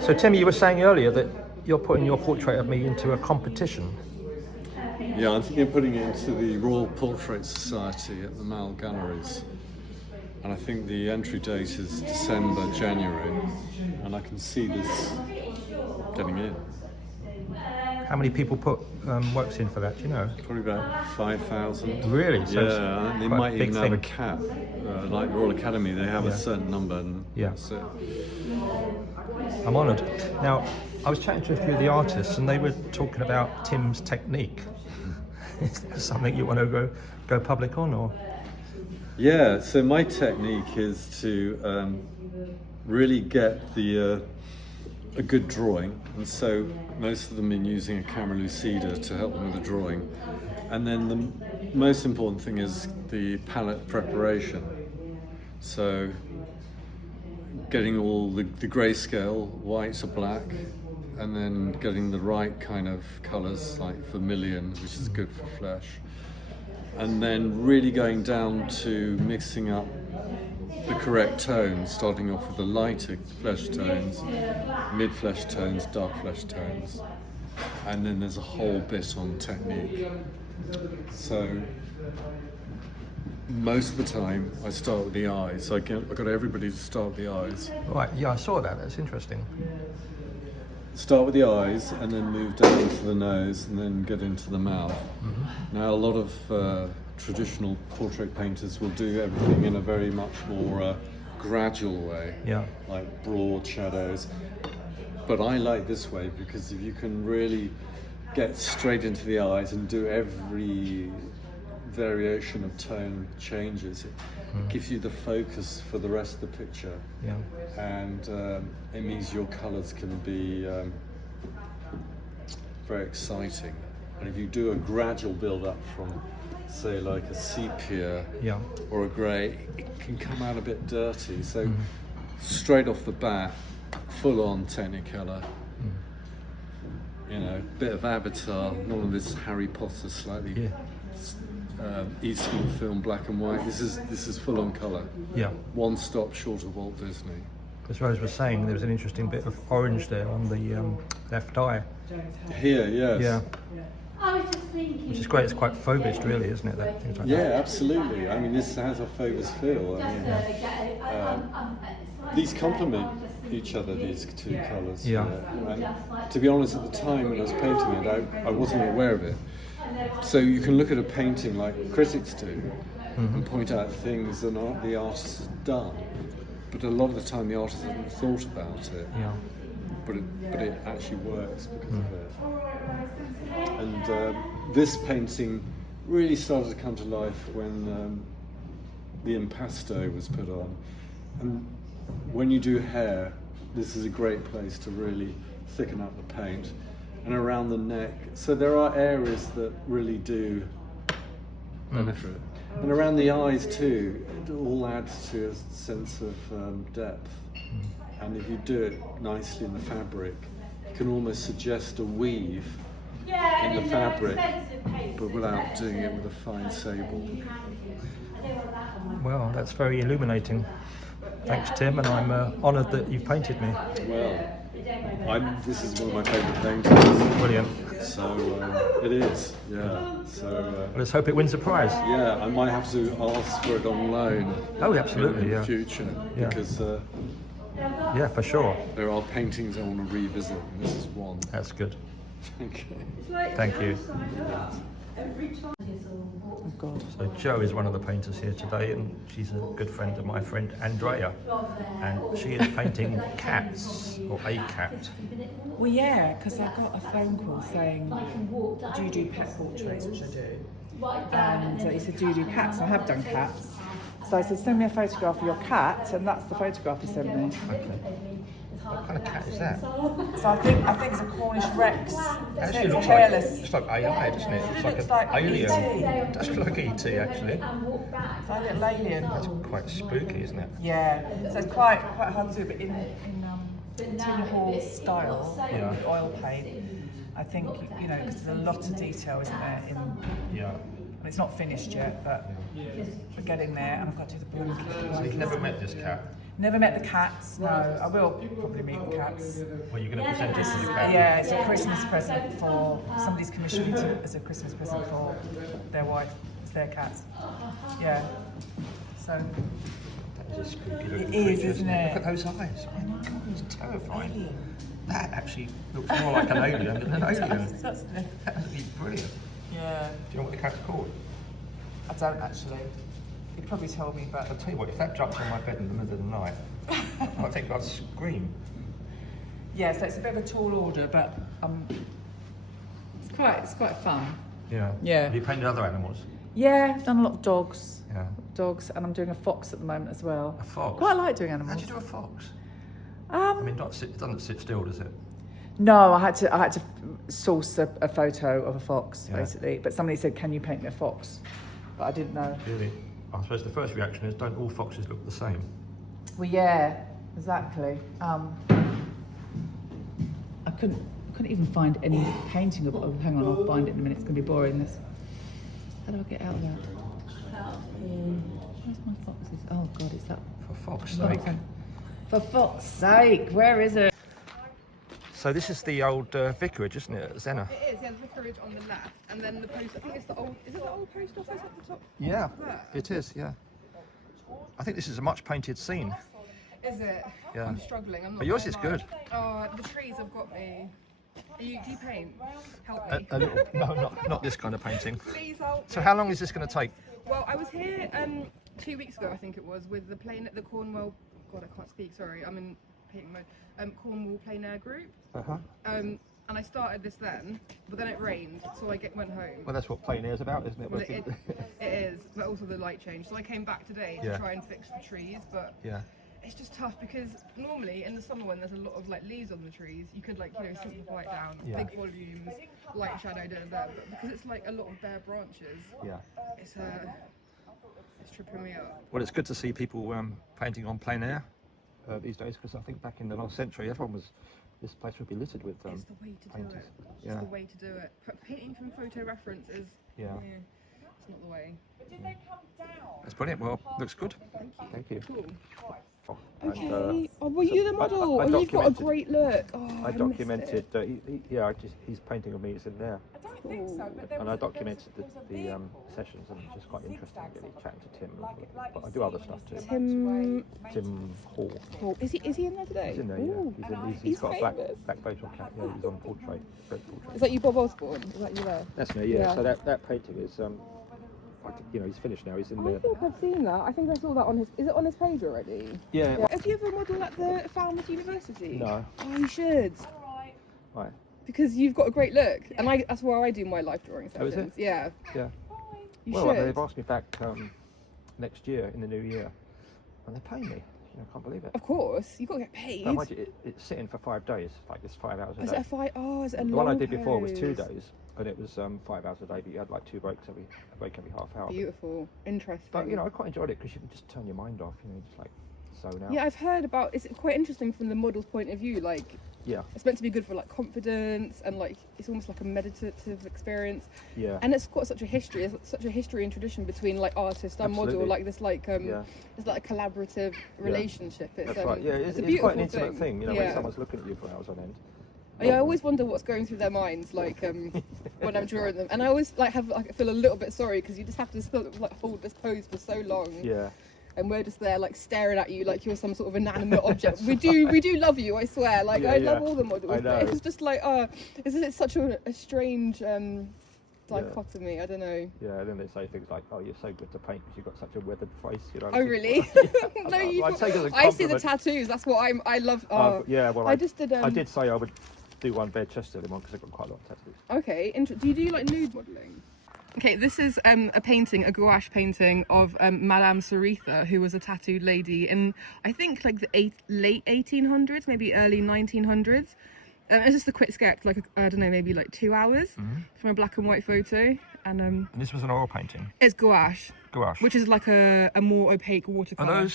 So Tim, you were saying earlier that you're putting your portrait of me into a competition. Yeah, I'm thinking of putting it into the Royal Portrait Society at the Mall Galleries. And I think the entry date is December, January. And I can see this getting in. How many people put works in for that, do you know? Probably about 5,000. Really? So yeah, and they might even have a cap. Like the Royal Academy, they have a certain number and that's it. I'm honoured. Now, I was chatting to a few of the artists and they were talking about Tim's technique. Is that something you want to go public on, or? Yeah, so my technique is to really get a good drawing, and so most of them been using a camera lucida to help them with the drawing. And then the most important thing is the palette preparation. So getting all the grayscale, white to black, and then getting the right kind of colours like vermilion, which is good for flesh. And then really going down to mixing up the correct tones, starting off with the lighter flesh tones, mid-flesh tones, dark flesh tones. And then there's a whole bit on technique. So most of the time I start with the eyes. So I got everybody to start with the eyes. Right, yeah, I saw that. That's interesting. Start with the eyes and then move down to the nose and then get into the mouth. Mm-hmm. Now a lot of traditional portrait painters will do everything in a very much more gradual way, like broad shadows. But I like this way because if you can really get straight into the eyes and do every variation of tone changes, it gives you the focus for the rest of the picture. Yeah. And it means your colours can be very exciting. And if you do a gradual build-up from, say, like a sepia or a grey, it can come out a bit dirty. So straight off the bat, full-on Technicolor. You know, bit of Avatar, none of this Harry Potter slightly Eastern film black and white. This is full-on colour. Yeah. One stop short of Walt Disney. As Rose was saying, there was an interesting bit of orange there on the left eye. Here, yes. Yeah. Which is great. It's quite Fauvist, really, isn't it? That things like that. Absolutely. I mean, this has a Fauvist feel. I mean, these complement each other, these two colours. Yeah. And to be honest, at the time when I was painting it, I wasn't aware of it. So you can look at a painting like critics do and point out things that the artist has done. But a lot of the time the artist hasn't thought about it. Yeah. But it actually works because of it. And this painting really started to come to life when the impasto was put on. And when you do hair, this is a great place to really thicken up the paint. And around the neck. So there are areas that really do benefit. And around the eyes too, it all adds to a sense of depth. And if you do it nicely in the fabric, you can almost suggest a weave in the fabric, but without doing it with a fine sable. Well, that's very illuminating. Thanks, Tim, and I'm honoured that you've painted me. Well, this is one of my favourite paintings. Brilliant. So it is, yeah. So let's hope it wins a prize. Yeah, I might have to ask for it on loan. Oh, absolutely, in the future, because yeah, for sure. There are paintings I want to revisit, and this is one. That's good. Okay. Thank you. Oh God. So Jo is one of the painters here today, and she's a good friend of my friend Andrea, and she is painting cats, or a cat. Well, yeah, because I got a phone call saying, do you do pet portraits, which I do, and he said, do you do cats? And I have done cats. So I said, send me a photograph of your cat, and that's the photograph he sent me. Okay. What kind of cat is that? So I think it's a Cornish Rex. Actually, it looks like AI, doesn't it? It looks like an alien. It does look like ET, actually. It's like a little alien. That's quite spooky, isn't it? Yeah. So it's quite hard to do, but in Tin Hall style, oil paint, I think, you know, because there's a lot of detail, isn't there? And it's not finished yet, but we're getting there, and I've got to do the blinking. So you've never met this cat? Never met the cats, no. I will probably meet the cats. Well, you're going to present this to the cat? Yeah, it's a Christmas present for, somebody's commissioned it as a Christmas present for their wife. It's their cats. Yeah. So. That is a spooky looking It is, creature, isn't it? Look at those eyes. Oh my God, it's terrifying. That actually looks more like an alien than an alien. That would be brilliant. Yeah. Do you know what the cat's called? I don't actually. You'd probably tell me, but I'll tell you what, if that jumped on my bed in the middle of the night, I think I'd scream. yeah. So it's a bit of a tall order, but it's quite fun. Yeah. Yeah. Have you painted other animals? Yeah, I've done a lot of dogs. Yeah. Dogs, and I'm doing a fox at the moment as well. A fox? Quite like doing How animals. do you do a fox? I mean, it doesn't sit still, does it? No, I had to source a photo of a fox, Yeah. basically. But somebody said, "Can you paint me a fox?" But I didn't know. Really? I suppose the first reaction is, don't all foxes look the same? Well, yeah, exactly. I couldn't even find any painting of it. Oh, hang on, I'll find it in a minute. It's going to be boring. This. How do I get out of that? Where's my foxes? Oh God, it's that. For fox's sake. For fox's sake, where is it? So this is the old vicarage, isn't it, Zennor? It is, yeah, the vicarage on the left, and then the post, I think it's the old, is it the old post office at the top? Yeah, There? it is, yeah. I think this is a much painted scene. Is it? Yeah. I'm struggling, I'm not But yours gonna is lie. good. Oh, the trees have got me. Do you paint? Help A me. little, no, not this kind of painting. Please help So me. how long is this going to take? Well, I was here 2 weeks ago, I think it was, with the plein at the Cornwall, God, I can't speak, sorry, I'm in painting mode, Cornwall plein air group. Uh-huh. And I started this then, but then it rained, so I went home. Well, that's what plein air is about, isn't it? Well, it is, but also the light change. So I came back today to Yeah. try and fix the trees, but Yeah. it's just tough because normally in the summer when there's a lot of like leaves on the trees, you could like simplify it down, Yeah. big volumes, light shadow da da da. But because it's like a lot of bare branches, Yeah. it's tripping me up. Well, it's good to see people painting on plein air these days, because I think back in the last century, this place would be littered with It's the way to do painters. it. It's Yeah. the way to do it. Painting from photo reference is Yeah. it's not the way. That's brilliant. Well, looks good. Thank you. Thank you. Cool. And, Okay. Oh, well, you're the I model, and you've got a documented- great look. Oh, I missed documented. it. His painting of me is in there, I don't think so, but and I documented the sessions, and it's just quite interesting, really, chatting to Tim. But I do other stuff too. Tim Hall. Oh, is he in there today? He's in there. Yeah. Ooh. He's got a famous. black facial cat. Yeah, he's on portrait. Great portrait. Is that you, Bob Osborne? Is that you there? That's me. Yeah. Yeah. So that painting is he's finished now. He's in I there. think I've seen that. I think I saw that on his. Is it on his page already? Yeah. Have you ever modelled at the Falmouth University? No. Oh, you should. Right. Because you've got a great look, and that's where I do my life drawing Oh, is sessions. it? Yeah. Yeah. You Well, should. they've asked me back next year in the new year, and they pay me. I can't believe it. Of course, you've got to get paid. No, mind you, it's sitting for 5 days, like it's 5 hours a Is day. it a fight? Oh, is it a The one I long did before was 2 pose? days, and it was 5 hours a day, but you had like 2 breaks a break every half hour. Beautiful, interesting. But I quite enjoyed it because you can just turn your mind off, just like zone out. Yeah, I've heard about. It's quite interesting from the model's point of view. Like, Yeah. it's meant to be good for like confidence, and like it's almost like a meditative experience. Yeah. And it's got such a history. It's such a history and tradition between like artist and model. Absolutely. Like this, like Yeah. it's like a collaborative relationship. It's, That's right. Yeah, it's a quite beautiful an intimate thing. When Yeah. someone's looking at you for hours on end. Yeah, I always wonder what's going through their minds, like when I'm drawing them, and I always like feel a little bit sorry because you just have to sort of, like hold this pose for so long, Yeah. and we're just there like staring at you like you're some sort of inanimate object. We do love you, I swear. Like Yeah, I yeah. love all the models, I know. but it's just like it's such a strange dichotomy. I don't know. Yeah, and then they say things like, "Oh, you're so good to paint because you've got such a weathered face." Oh really? No, I take it as a I see the compliment. tattoos. That's what I love. Yeah, well, I just did. I did say I would do one bare chest at him on because I've got quite a lot of tattoos. Okay, do you do like nude modelling? Okay, this is a painting, a gouache painting of Madame Saritha, who was a tattooed lady in, I think, like the late 1800s, maybe early 1900s. It's just a quick sketch, like, I don't know, maybe like 2 hours from a black and white photo. And this was an oil painting. it's gouache, Gouache. which is like a more opaque watercolour.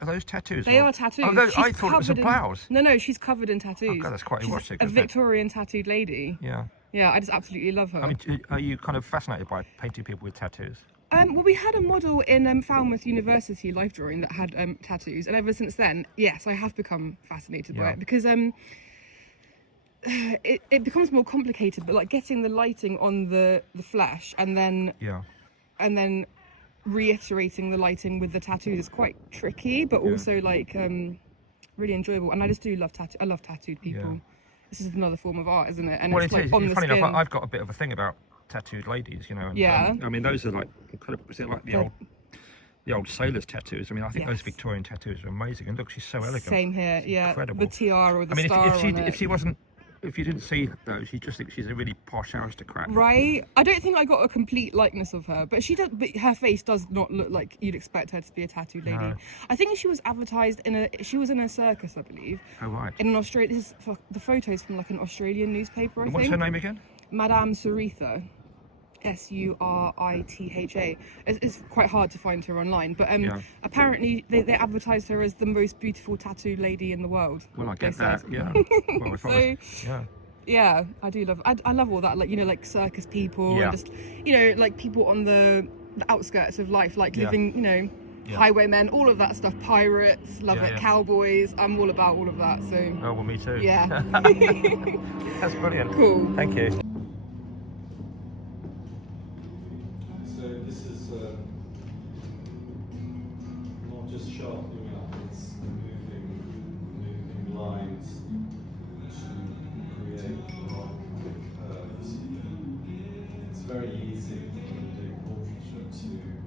Are those tattoos? They are tattoos. Oh, She's I thought it was a covered in- blouse. No, she's covered in tattoos. Oh, God, that's quite She's erotic, a isn't it? Victorian tattooed lady. Yeah. Yeah, I just absolutely love her. I mean, are you kind of fascinated by painting people with tattoos? Well, we had a model in Falmouth University life drawing that had tattoos, and ever since then, yes, I have become fascinated by it because it becomes more complicated. But like getting the lighting on the flesh, and then reiterating the lighting with the tattoos is quite tricky, but also like really enjoyable. And I just do love I love tattooed people. Yeah. This is another form of art, isn't it? And well, it's it like is. on the Funny skin. enough, I've got a bit of a thing about tattooed ladies, you know. And, I mean, those are like incredible. Is it like the old sailors' tattoos? I mean, I think those Victorian tattoos are amazing. And look, she's so elegant. Same here, yeah. Incredible. The tiara with the star on it. If you didn't see those, you just think she's a really posh aristocrat. Right. I don't think I got a complete likeness of her, but she does. But her face does not look like you'd expect her to be a tattooed lady. No. I think she was advertised she was in a circus, I believe. Oh right. In an Australia. This is the photos from like an Australian newspaper. I think. What's her name again? Madame Suritha. Suritha. It's quite hard to find her online, but apparently they advertised her as the most beautiful tattooed lady in the world. Well, I get that, yeah. Well, yeah, I do love. I love all that, like, you know, like circus people and just, you know, like people on the outskirts of life, like living, you know, highwaymen, all of that stuff. Pirates, love it. Cowboys. I'm all about all of that. So. Oh well, me too. Yeah. That's brilliant. Cool. Thank you. So this is not just sharpening up, it's moving lines to create the right kind of curves. It's very easy when you do portraiture to drift.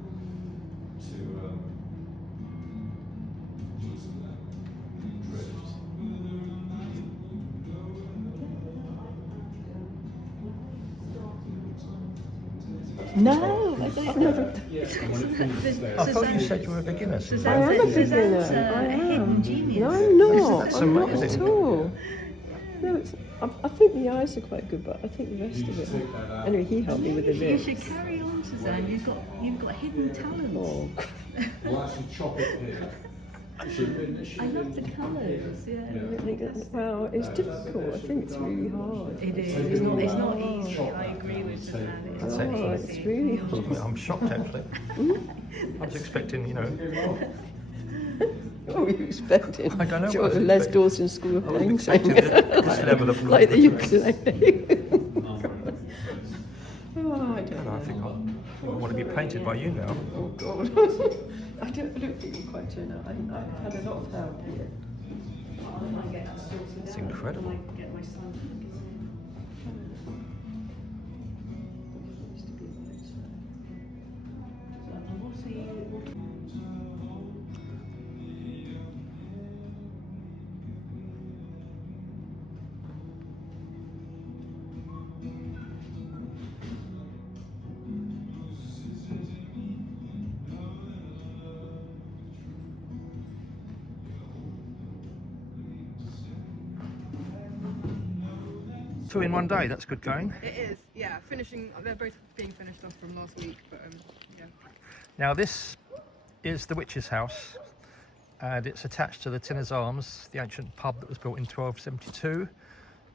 No, I've never. I thought you said you were a beginner. I am a beginner. I am. No, I'm not. I'm not at all. No, it's, I think the eyes are quite good, but I think the rest of it. Anyway, he helped me with the lips. You should carry on, Suzanne. You've got hidden talent. Oh. We'll actually chop it here. I love the colours. Well, it's difficult. I think it's really hard. It is. It's not easy. I agree with Suzanne. That's It's really hard. I'm shocked actually. I was expecting, you know. What were you expecting? I don't know. Sure, Les Dawson School of Playing this level of like the ukulele. Oh, I don't know. I think I want to be painted by you now. Oh God. I don't think we'll quite turn out. I've had a lot of help here. It's incredible. Two in one day, that's good going. It is, yeah. They're both being finished off from last week, but yeah. Now this is the Witch's House, and it's attached to the Tinner's Arms, the ancient pub that was built in 1272.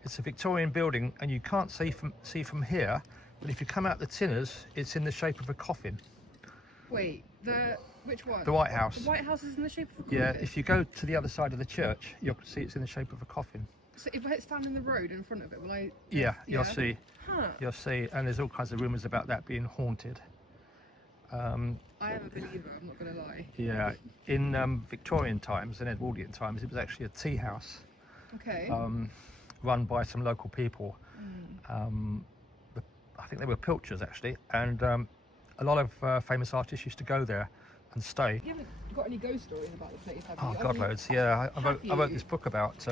It's a Victorian building, and you can't see from here, but if you come out the Tinner's, it's in the shape of a coffin. Wait, which one? The White House. The White House is in the shape of a coffin? Yeah, if you go to the other side of the church, you'll see it's in the shape of a coffin. So if I stand in the road in front of it, will I? Yeah, you'll see. Huh. You'll see, and there's all kinds of rumours about that being haunted. I am a believer, I'm not going to lie. Yeah, in Victorian times and Edwardian times, it was actually a tea house. Okay. Run by some local people. I think they were pilchers actually, and a lot of famous artists used to go there and stay. You haven't got any ghost stories about the place, have Oh you? God, loads. Yeah, I wrote this book about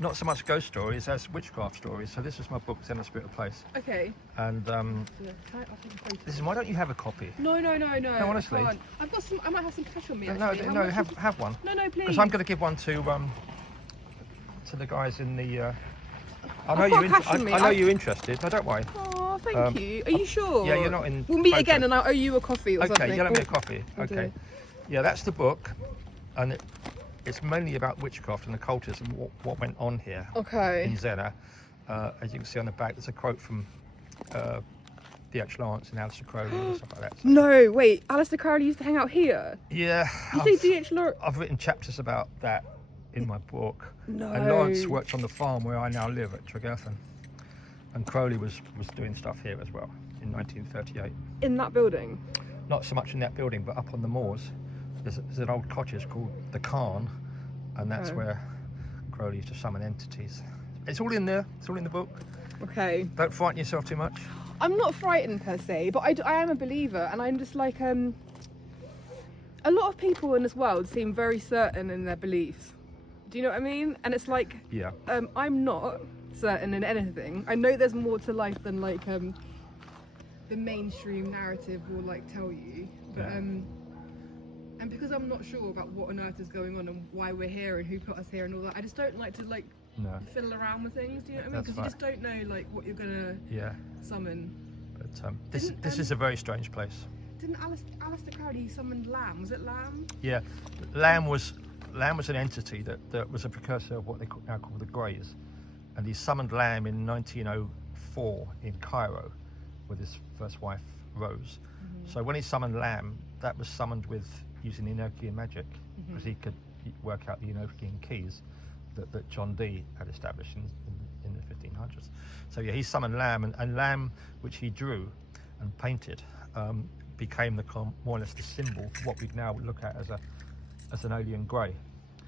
not so much ghost stories as witchcraft stories. So this is my book, Zennor Spirit of Place. Okay. And this is. Why don't you have a copy? No. No, honestly. I can't. I've got some. I might have some cash on me. No, Actually. no, have one. No, please. Because I'm going to give one to the guys in the. I know you're interested. No, don't worry. Oh, thank you. Are you sure? Yeah, you're not in. We'll meet photo. again, and I'll owe you a coffee or something. Okay, you'll owe me a coffee. Okay. Okay. Yeah, that's the book, and it's mainly about witchcraft and occultism, what went on here Okay. in Zennor. As you can see on the back, there's a quote from D.H. Lawrence and Aleister Crowley and stuff like that. So, No, wait, Aleister Crowley used to hang out here? yeah, You say D.H. Lawrence? I've written chapters about that in my book. No. And Lawrence worked on the farm where I now live at Tregarthen. And Crowley was doing stuff here as well in 1938. In that building? Not so much in that building, but up on the moors. There's an old cottage called the Cairn, and that's where Crowley used to summon entities. It's all in there. It's all in the book. Okay. Don't frighten yourself too much. I'm not frightened per se, but I am a believer, and I'm just like, a lot of people in this world seem very certain in their beliefs. Do you know what I mean? And it's like, Yeah. I'm not certain in anything. I know there's more to life than like the mainstream narrative will like tell you, but Yeah. and because I'm not sure about what on earth is going on and why we're here and who put us here and all that, I just don't like to like No. fiddle around with things. Do you know what I mean? That's Because you right. just don't know like what you're gonna Yeah. summon. But this Didn't, is a very strange place. Didn't Aleister Crowley summon Lamb? Was it Lamb? Yeah. Lamb was an entity that was a precursor of what they now call the Greys. And he summoned Lamb in 1904 in Cairo with his first wife, Rose. So when he summoned Lamb, that was summoned with using Enochian magic, because he could work out the Enochian keys that John Dee had established in the 1500s. So yeah, he summoned Lamb, and Lamb, which he drew and painted, became more or less the symbol for what we now look at as an alien grey.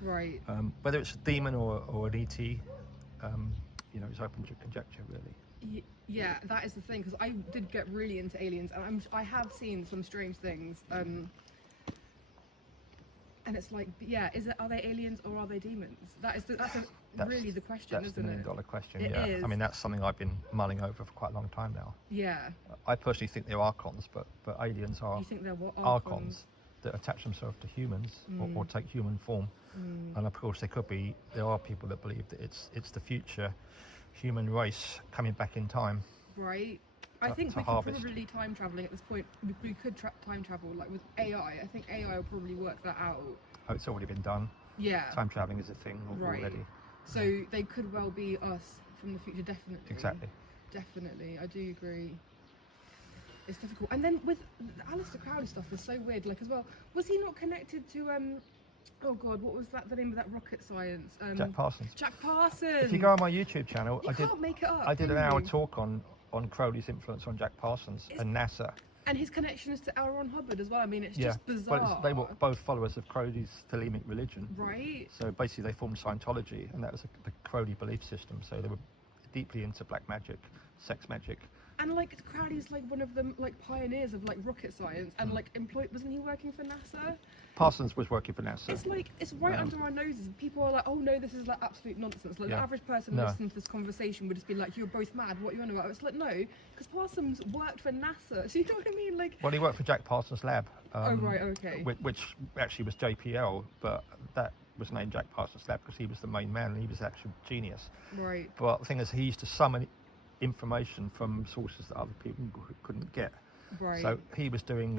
Right. Whether it's a demon or an ET, it's open to conjecture, really. Yeah, that is the thing, because I did get really into aliens, and I have seen some strange things. And it's like, yeah, are they aliens or are they demons? That's really the question, That's isn't the it? million-dollar question. It Yeah, is. I mean that's something I've been mulling over for quite a long time now. Yeah. I personally think they're archons, but aliens are You think they're what? archons that attach themselves to humans or take human form. And of course there are people that believe that it's the future human race coming back in time. Right. I think to we could harvest. probably time traveling at this point. We could time travel like with AI. I think AI will probably work that out. Oh, it's already been done. Yeah. Time traveling is a thing Right. already. So they could well be us from the future, definitely. Exactly. Definitely, I do agree. It's difficult. And then with the Aleister Crowley stuff is so weird. Like as well, was he not connected to oh god, what was the name of that rocket science? Jack Parsons. Jack Parsons. If you go on my YouTube channel, You can't make it up. I did can an hour you? talk on Crowley's influence on Jack Parsons and NASA. And his connections to L. Ron Hubbard as well. I mean, it's Yeah, just bizarre. well, they were both followers of Crowley's Thelemic religion. Right. So basically, they formed Scientology, and that was the Crowley belief system. So they were deeply into black magic, sex magic. And like Crowley's like one of the like pioneers of like rocket science and like wasn't he working for NASA? Parsons was working for NASA. It's like it's right under our noses. People are like, oh no, this is like absolute nonsense. Like Yeah. the average person No. listening to this conversation would just be like, you're both mad. What are you on about? It's like no, because Parsons worked for NASA. So you know what I mean? Like. Well, he worked for Jack Parsons' lab. Oh right, okay. Which actually was JPL, but that was named Jack Parsons' lab because he was the main man and he was the actual genius. Right. But the thing is, he used to summon information from sources that other people couldn't get. Right. So he was doing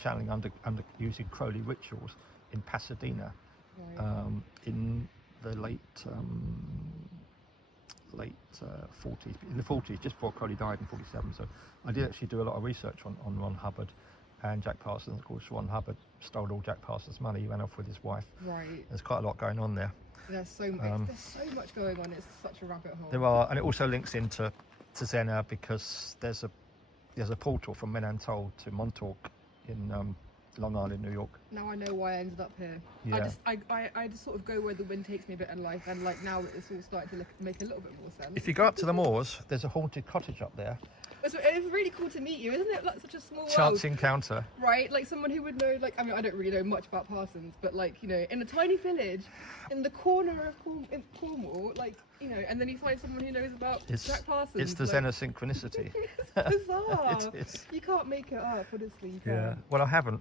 channeling under using Crowley rituals in Pasadena in the late 40s, in the 40s, just before Crowley died in 47. So I did actually do a lot of research on Ron Hubbard and Jack Parsons. Of course, Ron Hubbard stole all Jack Parsons' money. He ran off with his wife. Right. There's quite a lot going on there. There's so much going on. It's such a rabbit hole. There are, and it also links into Zennor because there's a portal from Menantold to Montauk in Long Island, New York. Now I know why I ended up here. Yeah. I just sort of go where the wind takes me a bit in life, and like now it's all starting to make a little bit more sense. If you go up to the moors, there's a haunted cottage up there. It's really cool to meet you, isn't it? Like such a small Chance world, encounter. right? Like someone who would know. Like I mean, I don't really know much about Parsons, but like you know, in a tiny village, in the corner of Cornwall, like you know, and then you find someone who knows about Jack Parsons. It's the like, Zennor synchronicity. It's bizarre. It is. You can't make it up, honestly. You Yeah. can't. Well, I haven't.